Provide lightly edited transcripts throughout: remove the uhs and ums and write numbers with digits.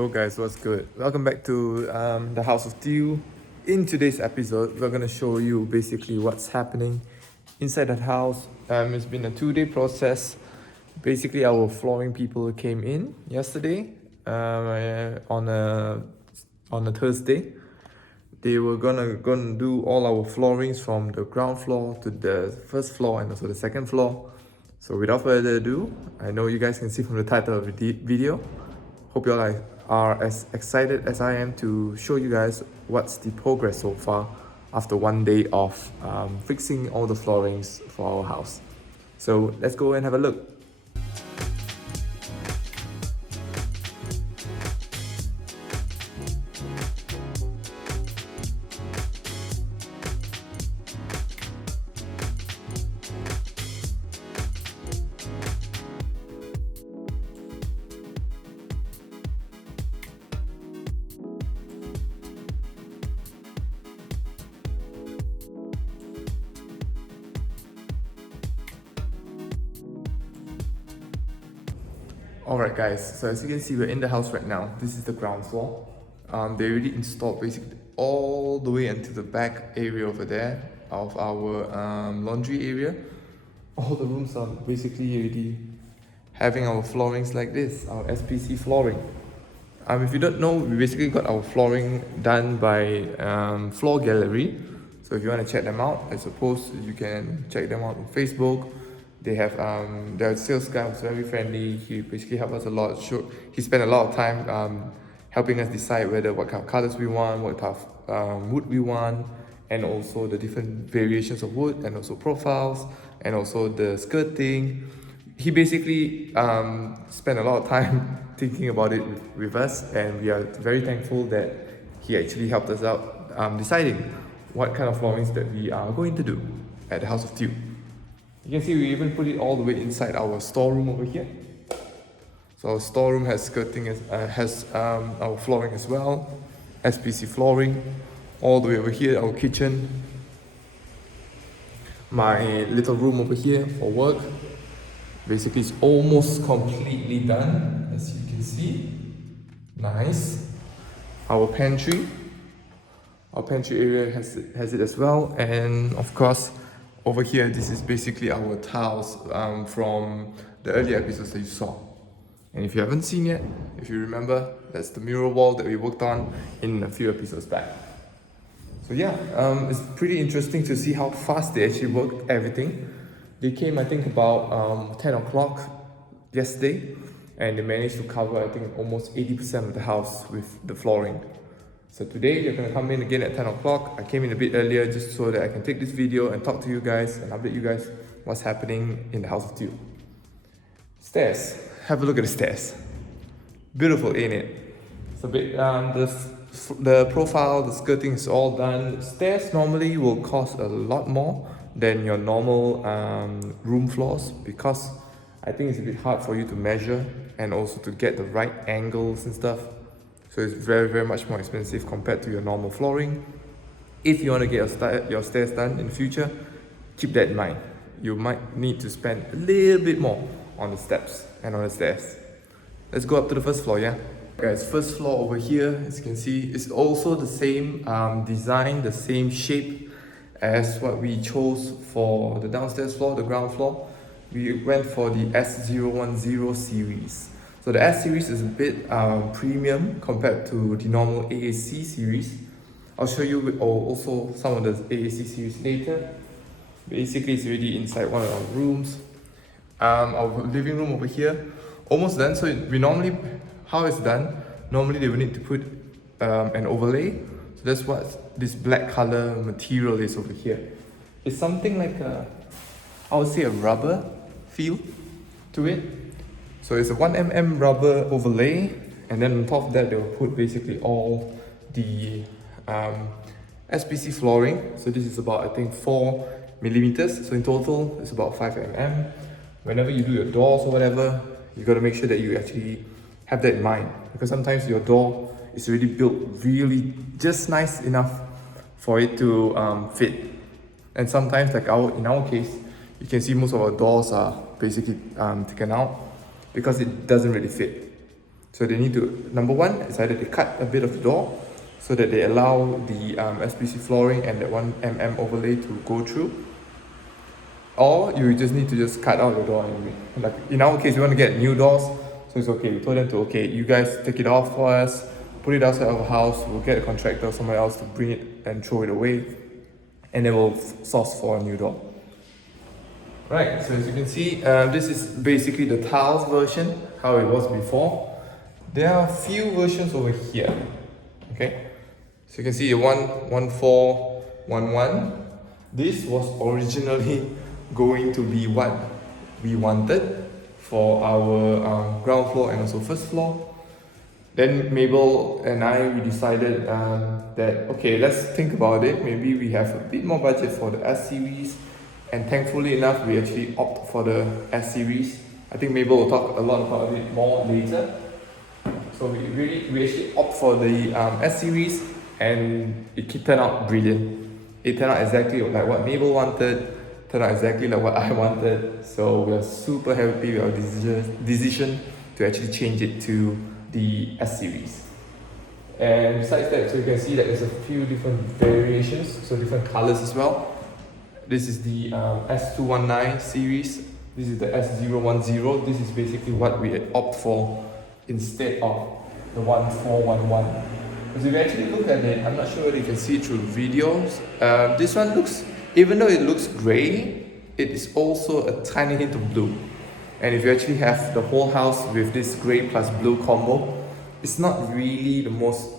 Yo guys, what's good? Welcome back to the house of Tiew. In today's episode, we're gonna show you basically what's happening inside that house. It's been a 2-day process. Basically, our flooring people came in yesterday on a Thursday. They were gonna do all our floorings from the ground floor to the first floor and also the second floor. So without further ado, I know you guys can see from the title of the video. Hope you all are as excited as I am to show you guys what's the progress so far after 1 day of fixing all the floorings for our house. So let's go and have a look. Alright guys, so as you can see, we're in the house right now. This is the ground floor. They already installed basically all the way into the back area over there of our laundry area. All the rooms are basically already having our floorings like this, our SPC flooring. If you don't know, we basically got our flooring done by Floor Gallery. So if you want to check them out, I suppose you can check them out on Facebook. They have their sales guy was very friendly. He basically helped us a lot. He spent a lot of time helping us decide what kind of colors we want, what type of wood we want, and also the different variations of wood, and also profiles, and also the skirting. He basically spent a lot of time thinking about it with us, and we are very thankful that he actually helped us out deciding what kind of floorings that we are going to do at the House of Tiew. You can see we even put it all the way inside our storeroom over here. So our storeroom has skirting, has our flooring as well, SPC flooring. All the way over here, our kitchen. My little room over here for work. Basically, it's almost completely done, as you can see. Nice. Our pantry. Our pantry area has it as well, and of course, over here, this is basically our tiles from the earlier episodes that you saw. And if you haven't seen yet, if you remember, that's the mural wall that we worked on in a few episodes back. So yeah, it's pretty interesting to see how fast they actually worked everything. They came, I think, about 10 o'clock yesterday, and they managed to cover, I think, almost 80% of the house with the flooring. So today they're gonna come in again at 10 o'clock. I came in a bit earlier just so that I can take this video and talk to you guys and update you guys what's happening in the House of Tiew. Stairs. Have a look at the stairs. Beautiful, ain't it? So the profile, the skirting is all done. Stairs normally will cost a lot more than your normal room floors because I think it's a bit hard for you to measure and also to get the right angles and stuff. So it's very, very much more expensive compared to your normal flooring. If you want to get your stairs done in the future, keep that in mind. You might need to spend a little bit more on the steps and on the stairs. Let's go up to the first floor, yeah? Guys, first floor over here, as you can see, is also the same design, the same shape as what we chose for the downstairs floor, the ground floor. We went for the S010 series. So the S series is a bit premium compared to the normal AAC series. I'll show you also some of the AAC series later. Basically, it's already inside one of our rooms. Our living room over here, almost done. So we normally, how it's done, normally they will need to put an overlay. So that's what this black color material is over here. It's something like I would say a rubber feel to it. So it's a 1mm rubber overlay, and then on top of that, they'll put basically all the SPC flooring. So this is about, I think, 4 millimeters. So in total, it's about 5mm. Whenever you do your doors or whatever, you got to make sure that you actually have that in mind, because sometimes your door is already built really just nice enough for it to fit. And sometimes, like in our case, you can see most of our doors are basically taken out because it doesn't really fit. So they need to, number one, is either they cut a bit of the door so that they allow the SPC flooring and that 1mm overlay to go through. Or you just need to just cut out the door anyway. Like in our case, we want to get new doors, so it's okay. We told them to, okay, you guys take it off for us, put it outside of our house, we'll get a contractor or somewhere else to bring it and throw it away, and then we'll source for a new door. Right, so as you can see, this is basically the tiles version, how it was before. There are a few versions over here, okay? So you can see the 11411. This was originally going to be what we wanted for our ground floor and also first floor. Then Mabel and we decided that, okay, let's think about it. Maybe we have a bit more budget for the S series, and thankfully enough, we actually opt for the S series. I think Mabel will talk a lot about it more later. So we actually opt for the S series, and it turned out brilliant. It turned out exactly like what Mabel wanted, turned out exactly like what I wanted. So we are super happy with our decision to actually change it to the S series. And besides that, so you can see that there's a few different variations, so different colors as well. This is the S219 series. This is the S010. This is basically what we opt for instead of the 1411. Because if you actually look at it, I'm not sure whether you can see it through videos. This one looks, even though it looks grey, it is also a tiny hint of blue. And if you actually have the whole house with this grey plus blue combo, it's not really the most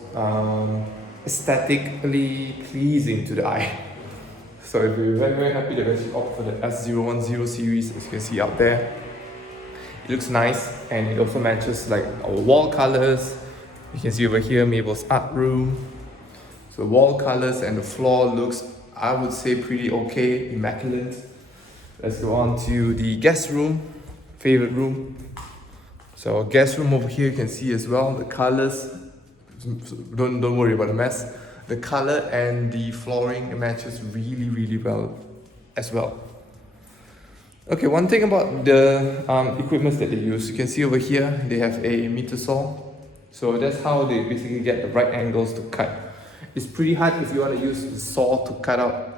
aesthetically pleasing to the eye. So we're very, very happy that we actually opt for the S010 series, as you can see out there. It looks nice, and it also matches like our wall colors. You can see over here Mabel's art room. So wall colors and the floor looks, I would say, pretty okay, immaculate. Let's go on to the guest room, favorite room. So guest room over here, you can see as well the colors. Don't worry about the mess. The color and the flooring, it matches really, really well as well. Okay, one thing about the equipment that they use, you can see over here they have a meter saw. So that's how they basically get the right angles to cut. It's pretty hard if you want to use the saw to cut out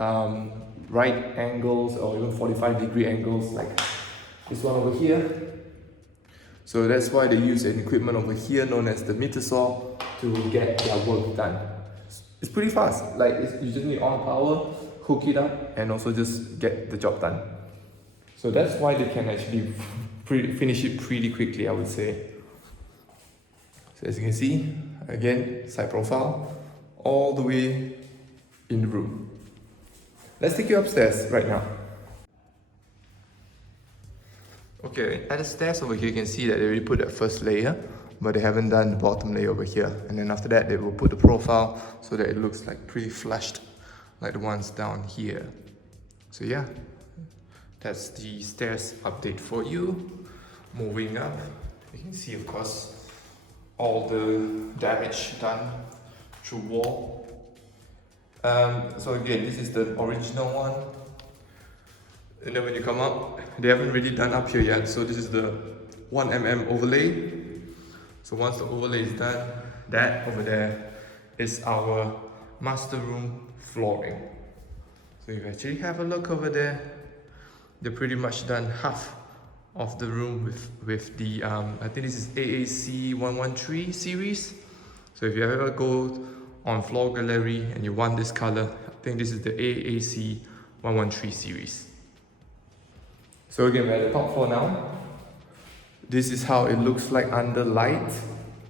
right angles or even 45-degree angles like this one over here. So that's why they use an equipment over here known as the meter saw to get their work done. It's pretty fast, like you just need on power, hook it up, and also just get the job done. So that's why they can actually finish it pretty quickly, I would say. So as you can see, again, side profile, all the way in the room. Let's take you upstairs right now. Okay, at the stairs over here, you can see that they already put that first layer, but they haven't done the bottom layer over here. And then after that, they will put the profile so that it looks like pretty flushed, like the ones down here. So yeah, that's the stairs update for you. Moving up, you can see, of course, all the damage done through wall. So again, this is the original one. And then when you come up, they haven't really done up here yet. So this is the 1mm overlay. So once the overlay is done, that over there is our master room flooring. So if you actually have a look over there, they're pretty much done half of the room with the, I think this is AAC 113 series. So if you ever go on Floor Gallery and you want this color, I think this is the AAC 113 series. So again, we're at the top floor now. This is how it looks like under light.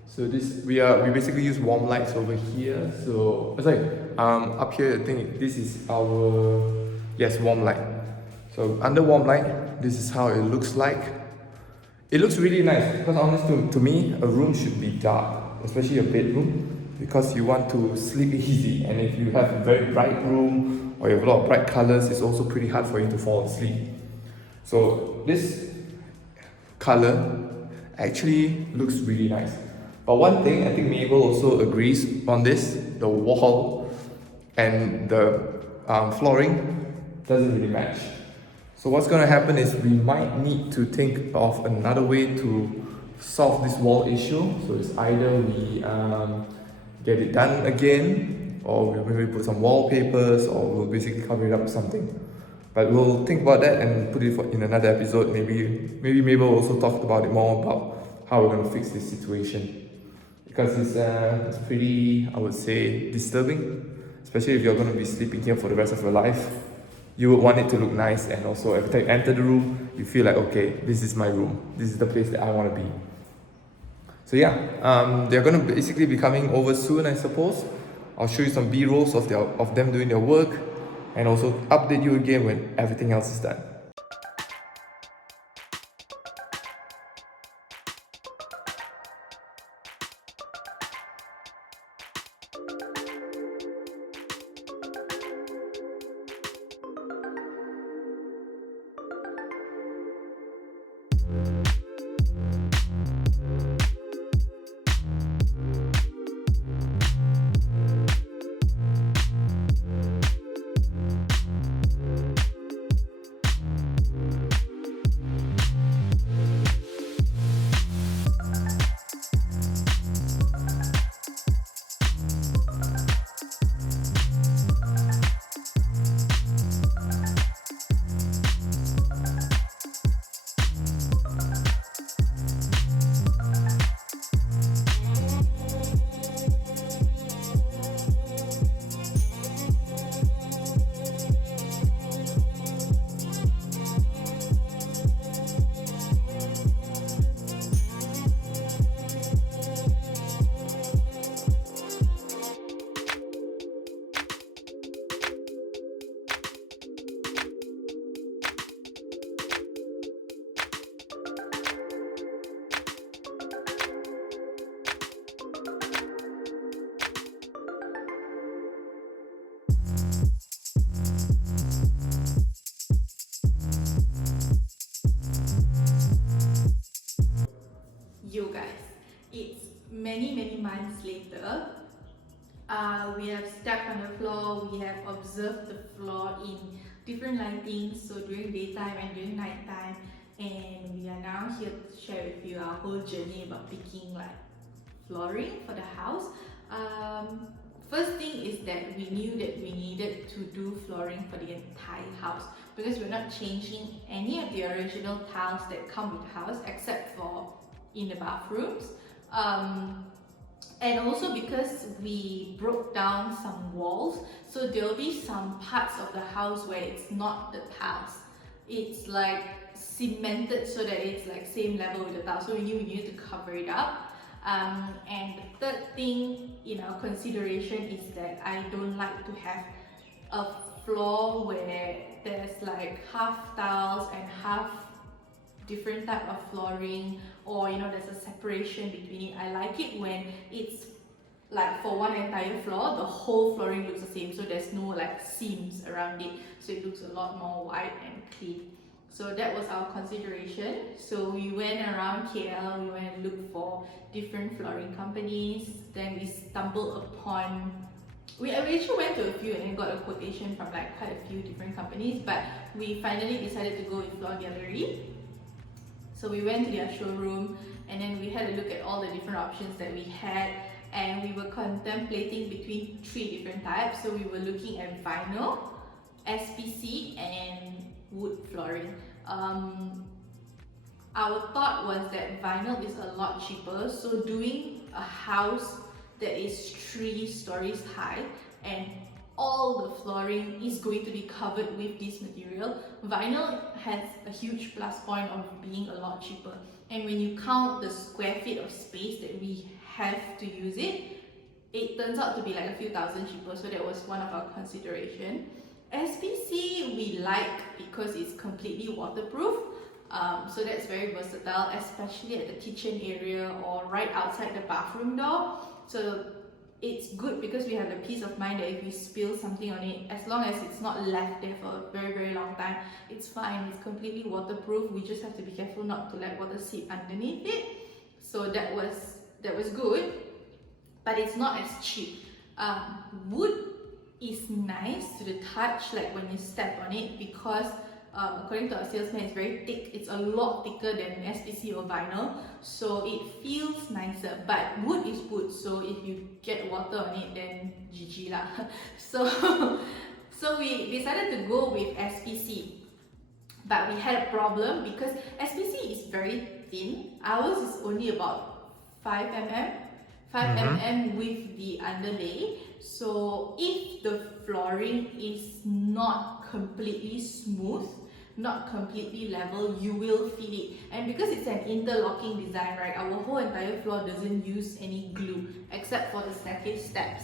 So we basically use warm lights over here. So up here, I think this is our warm light. So under warm light, this is how it looks like. It looks really nice because honestly, to me, a room should be dark, especially a bedroom, because you want to sleep easy. And if you have a very bright room or you have a lot of bright colors, it's also pretty hard for you to fall asleep. So this color actually looks really nice. But one thing, I think Mabel also agrees on this, the wall and the flooring doesn't really match. So what's going to happen is we might need to think of another way to solve this wall issue. So it's either we get it done again, or we'll maybe put some wallpapers, or we'll basically cover it up with something. But we'll think about that and put it in another episode. Maybe Mabel also talked about it more about how we're gonna fix this situation, because it's pretty, I would say, disturbing, especially if you're gonna be sleeping here for the rest of your life. You would want it to look nice, and also every time you enter the room, you feel like, okay, this is my room. This is the place that I want to be. So yeah, they're gonna basically be coming over soon, I suppose. I'll show you some B-rolls of them doing their work, and also update you again when everything else is done. Yo guys, it's many months later. We have stepped on the floor, we have observed the floor in different lightings, so during daytime and during nighttime, and we are now here to share with you our whole journey about picking like flooring for the house. First thing is that we knew that we needed to do flooring for the entire house, because we're not changing any of the original tiles that come with the house except for in the bathrooms. And also because we broke down some walls, so there'll be some parts of the house where it's not the tiles, it's like cemented so that it's like same level with the tiles, so we knew we needed to cover it up. And the third thing in our consideration is that I don't like to have a floor where there's like half tiles and half different type of flooring, or there's a separation between it. I like it when it's like for one entire floor, the whole flooring looks the same, so there's no like seams around it, so it looks a lot more white and clean. So that was our consideration. So we went around KL, we went and looked for different flooring companies, then we stumbled upon, we actually went to a few and then got a quotation from like quite a few different companies, but we finally decided to go with Floor Gallery. So we went to their showroom and then we had a look at all the different options that we had, and we were contemplating between 3 different types. So we were looking at vinyl, SPC and wood flooring. Our thought was that vinyl is a lot cheaper, so doing a house that is 3 stories high and all the flooring is going to be covered with this material, vinyl has a huge plus point of being a lot cheaper. And when you count the square feet of space that we have to use it, it turns out to be like a few thousand cheaper, so that was one of our consideration. SPC we like because it's completely waterproof, so that's very versatile, especially at the kitchen area or right outside the bathroom door. So it's good because we have the peace of mind that if we spill something on it, as long as it's not left there for a very long time, it's fine. It's completely waterproof. We just have to be careful not to let water seep underneath it. So that was good, but it's not as cheap. Wood is nice to the touch, like when you step on it, because according to our salesman, it's very thick. It's a lot thicker than SPC or vinyl, so it feels nicer. But wood is wood, so if you get water on it, then GG lah. So, so we decided to go with SPC. But we had a problem because SPC is very thin. Ours is only about 5 mm. 5 mm with the underlay. So if the flooring is not completely smooth, not completely level, you will feel it. And because it's an interlocking design, right, our whole entire floor doesn't use any glue except for the staircase steps.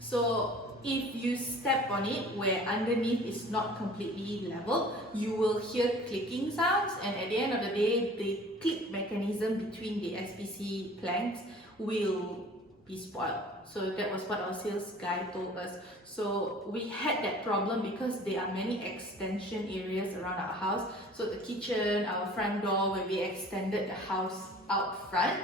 So if you step on it where underneath is not completely level, you will hear clicking sounds, and at the end of the day, the click mechanism between the SPC planks will be spoiled. So that was what our sales guy told us. So we had that problem because there are many extension areas around our house. So the kitchen, our front door, where we extended the house out front,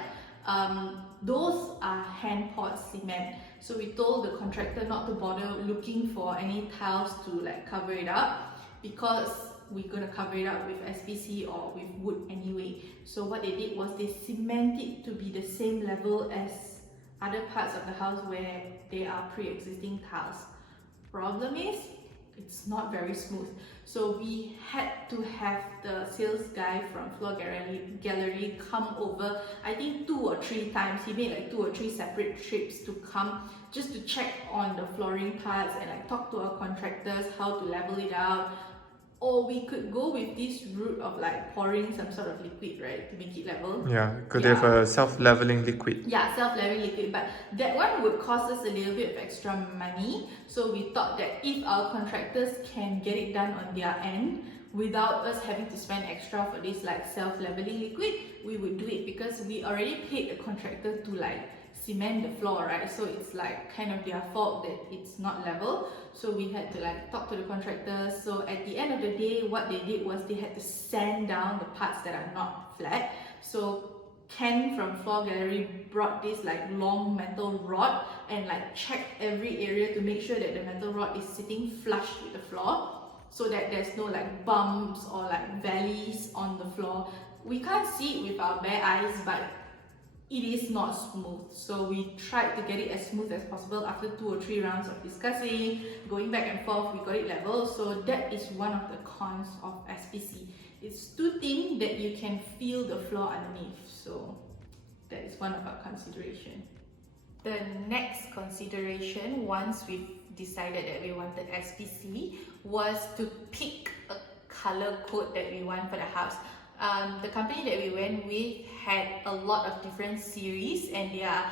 those are hand poured cement. So we told the contractor not to bother looking for any tiles to like cover it up, because we're gonna cover it up with SPC or with wood anyway. So what they did was they cemented it to be the same level as other parts of the house where there are pre-existing tiles. Problem is, it's not very smooth. So we had to have the sales guy from Floor Gallery come over, I think 2 or 3 times. He made like 2 or 3 separate trips to come just to check on the flooring parts and like talk to our contractors how to level it out. Or we could go with this route of like pouring some sort of liquid, right, to make it level. Yeah, could have a self-leveling liquid. Yeah, self-leveling liquid, but that one would cost us a little bit of extra money. So we thought that if our contractors can get it done on their end without us having to spend extra for this like self-leveling liquid, we would do it, because we already paid the contractor to like cement the floor, right? So it's like kind of their fault that it's not level. So we had to like talk to the contractors. So at the end of the day, what they did was they had to sand down the parts that are not flat. So Ken from Floor Gallery brought this like long metal rod and like checked every area to make sure that the metal rod is sitting flush with the floor, so that there's no like bumps or like valleys on the floor. We can't see it with our bare eyes, but it is not smooth. So we tried to get it as smooth as possible. After 2 or 3 rounds of discussing, going back and forth, we got it level. So that is one of the cons of SPC. It's too thin that you can feel the floor underneath. So that is one of our consideration. The next consideration, once we've decided that we wanted SPC, was to pick a color code that we want for the house. The company that we went with had a lot of different series, and they are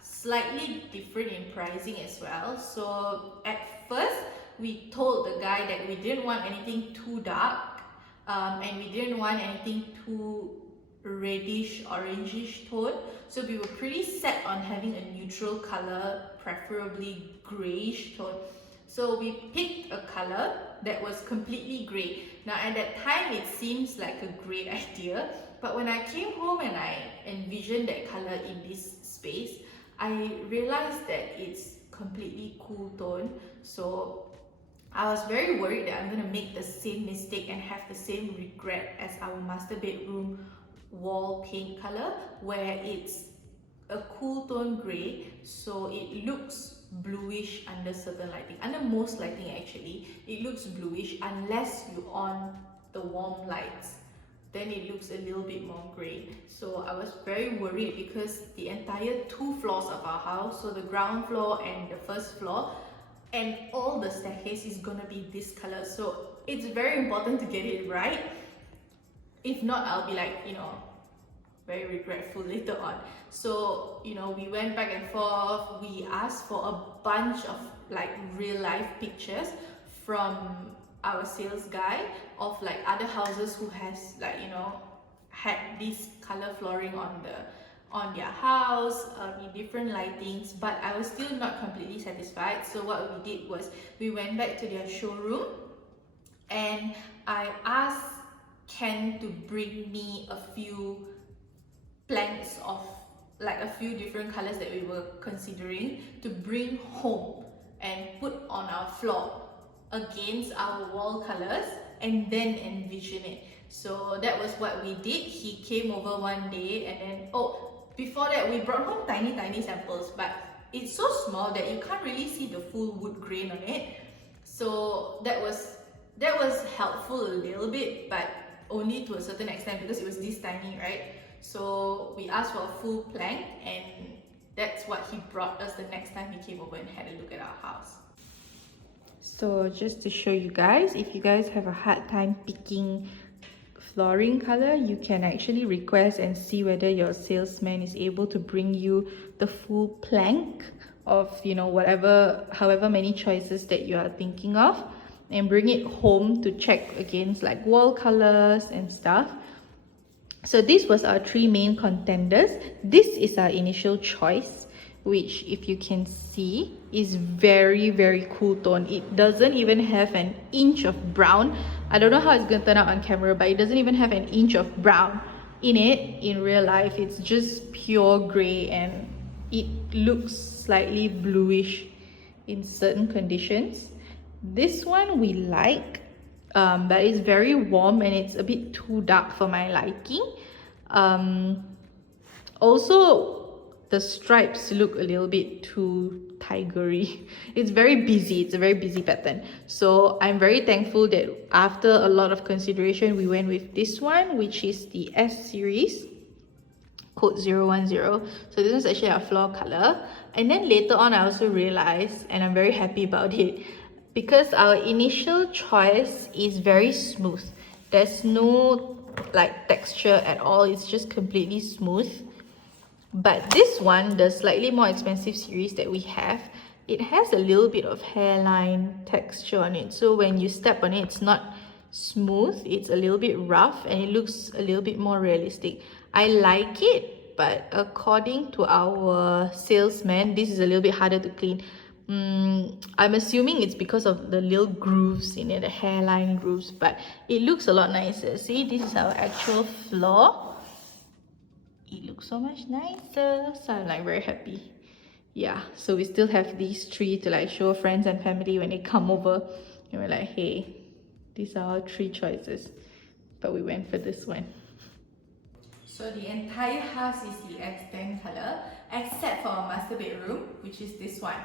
slightly different in pricing as well. So at first, we told the guy that we didn't want anything too dark, and we didn't want anything too reddish, orangish tone. So we were pretty set on having a neutral color, preferably greyish tone. So we picked a color that was completely grey. Now at that time it seems like a great idea, but when I came home and I envisioned that color in this space, I realized that it's completely cool tone. So I was very worried that I'm going to make the same mistake and have the same regret as our master bedroom wall paint color, where it's a cool tone grey, so it looks bluish under certain lighting. Under most lighting actually, it looks bluish unless you on the warm lights. Then it looks a little bit more grey. So I was very worried because the entire 2 floors of our house, so the ground floor and the first floor, and all the staircase is gonna be this color. So it's very important to get it right. If not, I'll be like, you know, very regretful later on. So, you know, we went back and forth. We asked for a bunch of like real life pictures from our sales guy of like other houses who has like, you know, had this color flooring on their house in different lightings, but I was still not completely satisfied. So what we did was we went back to their showroom and I asked Ken to bring me a few planks of like a few different colors that we were considering to bring home and put on our floor against our wall colors and then envision it. So that was what we did. He came over one day, and then before that we brought home tiny samples, but it's so small that you can't really see the full wood grain on it. So that was helpful a little bit, but only to a certain extent because it was this tiny, right? So we asked for a full plank, and that's what he brought us the next time he came over and had a look at our house. So just to show you guys, if you guys have a hard time picking flooring color, you can actually request and see whether your salesman is able to bring you the full plank of, you know, however many choices that you are thinking of, and bring it home to check against like wall colors and stuff. So this was our 3 main contenders. This is our initial choice, which, if you can see, is very cool tone. It doesn't even have an inch of brown. I don't know how it's gonna turn out on camera, but it doesn't even have an inch of brown in it in real life. It's just pure gray, and it looks slightly bluish in certain conditions. This one we like, but it's very warm and it's a bit too dark for my liking. Also, the stripes look a little bit too tigery. It's very busy. It's a very busy pattern. So I'm very thankful that after a lot of consideration, we went with this one, which is the S series, code 010. So this is actually our floor color. And then later on, I also realized, and I'm very happy about it, because our initial choice is very smooth. There's no like texture at all. It's just completely smooth. But this one, the slightly more expensive series that we have, it has a little bit of hairline texture on it. So when you step on it, it's not smooth, it's a little bit rough, and it looks a little bit more realistic. I like it, but according to our salesman, this is a little bit harder to clean. I'm assuming it's because of the little grooves in it, the hairline grooves, but it looks a lot nicer. See, this is our actual floor. It looks so much nicer, so I'm like very happy. Yeah, so we still have these 3 to like show friends and family when they come over, and we're like, hey, these are our 3 choices, but we went for this one. So the entire house is the X10 color, except for our master bedroom, which is this one.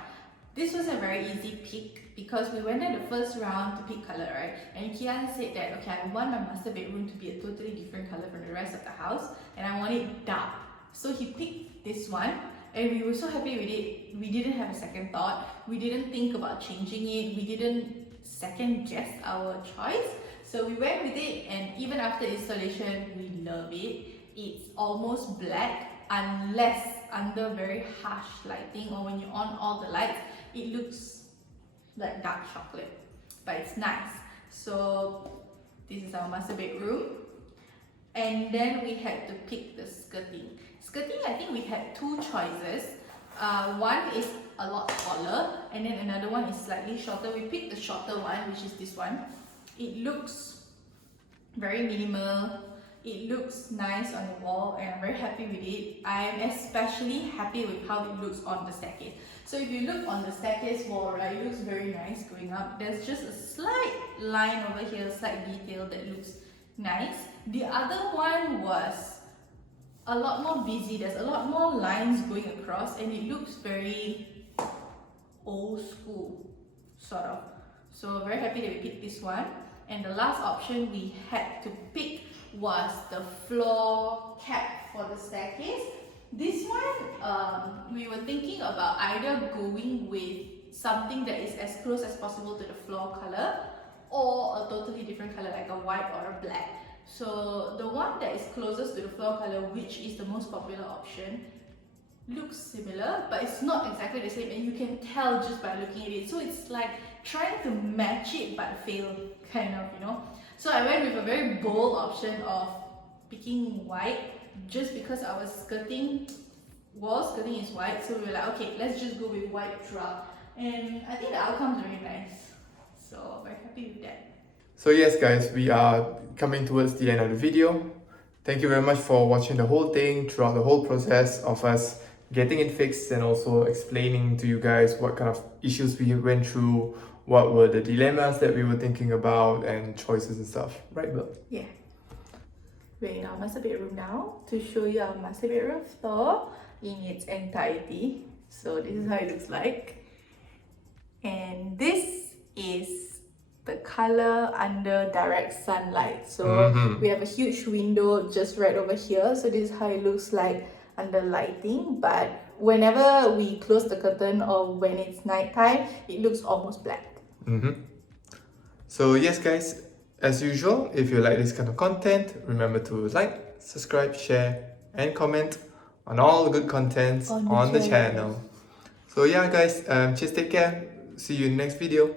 This was a very easy pick because we went in the first round to pick color, right? And Kian said that, okay, I want my master bedroom to be a totally different color from the rest of the house, and I want it dark. So he picked this one, and we were so happy with it. We didn't have a second thought. We didn't think about changing it. We didn't second guess our choice. So we went with it, and even after installation, we love it. It's almost black unless under very harsh lighting, or when you on all the lights, it looks like dark chocolate, but it's nice. So this is our master bedroom, and then we had to pick the skirting. I think we had 2 choices. One is a lot taller, and then another one is slightly shorter. We picked the shorter one, which is this one. It looks very minimal. It looks nice on the wall, and I'm very happy with it. I'm especially happy with how it looks on the staircase. So if you look on the staircase wall, right, it looks very nice going up. There's just a slight line over here, a slight detail that looks nice. The other one was a lot more busy. There's a lot more lines going across, and it looks very old school, sort of. So very happy that we picked this one. And the last option we had to pick was the floor cap for the staircase. This one, we were thinking about either going with something that is as close as possible to the floor color, or a totally different color like a white or a black. So the one that is closest to the floor color, which is the most popular option, looks similar, but it's not exactly the same, and you can tell just by looking at it. So it's like trying to match it but fail, kind of, you know. So I went with a very bold option of picking white, just because our wall skirting is white. So we were like, okay, let's just go with white throughout, and I think the outcome is very nice. So very happy with that. So yes guys, we are coming towards the end of the video. Thank you very much for watching the whole thing throughout the whole process of us getting it fixed and also explaining to you guys what kind of issues we went through, what were the dilemmas that we were thinking about, and choices and stuff. Right, Bill? Yeah. We're in our master bedroom now to show you our master bedroom floor in its entirety. So this is how it looks like. And this is the color under direct sunlight. So we have a huge window just right over here. So this is how it looks like under lighting. But whenever we close the curtain or when it's nighttime, it looks almost black. So yes guys, as usual, if you like this kind of content, remember to like, subscribe, share and comment on all the good contents on the channel. So yeah guys, just take care. See you in the next video.